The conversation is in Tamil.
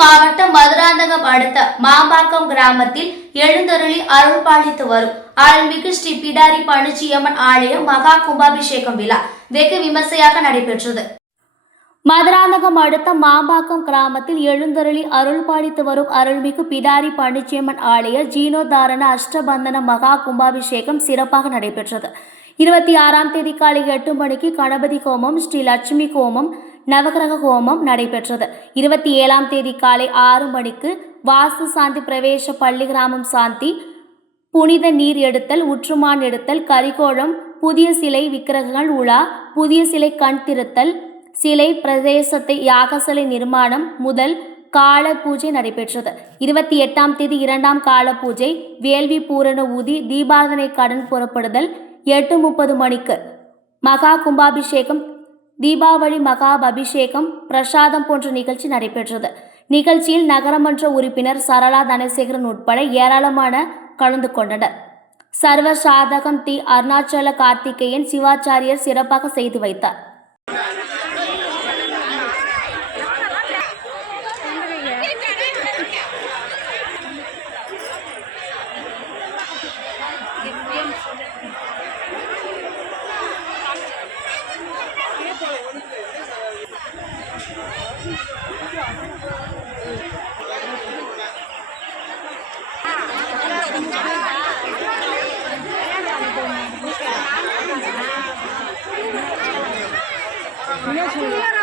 மாவட்டம் மதுராந்தகம் அடுத்த மாம்பாக்கம் கிராமத்தில் எழுந்தருளி அருள் பாலித்து வரும் அருள்மிகு ஸ்ரீ பிடாரி பழனிச்சியம்மன் ஆலயம் மகா கும்பாபிஷேகம் விழா வெகு விமர்சையாக நடைபெற்றது. மதுராந்தகம் அடுத்த மாம்பாக்கம் கிராமத்தில் எழுந்தருளி அருள் பாலித்து வரும் அருள்மிகு பிடாரி பழனிச்சியம்மன் ஆலய ஜீனோதாரண அஷ்டபந்தன மகா கும்பாபிஷேகம் சிறப்பாக நடைபெற்றது. இருபத்தி ஆறாம் தேதி காலை எட்டு மணிக்கு கணபதி ஹோமம் ஸ்ரீ லட்சுமி ஹோமம் நவகிரக ஹோமம் நடைபெற்றது. இருபத்தி ஏழாம் தேதி காலை ஆறு மணிக்கு வாஸ்து சாந்தி பிரவேச பள்ளி கிராமம் சாந்தி புனித நீர் எடுத்தல் உற்றுமான் எடுத்தல் கரிகோளம் புதிய சிலை விக்கிரகங்கள் உலா புதிய சிலை கண் திருத்தல் சிலை பிரதேசத்தை யாகசிலை நிர்மாணம் முதல் கால பூஜை நடைபெற்றது. இருபத்தி எட்டாம் தேதி இரண்டாம் கால பூஜை வேள்வி பூரண ஊதி தீபாரதனை கடன் புறப்படுதல் எட்டு முப்பது மணிக்கு மகா கும்பாபிஷேகம் தீபாவளி மகா அபிஷேகம் பிரசாதம் போன்ற நிகழ்ச்சி நடைபெற்றது. நிகழ்ச்சியில் நகரமன்ற உறுப்பினர் சரளா தனசேகரன் உட்பட ஏராளமான கலந்து கொண்டனர். சர்வ சாதகம் டி. அருணாச்சல கார்த்திகேயன் சிவாச்சாரியர் சிறப்பாக செய்து வைத்தார். 你要去哪？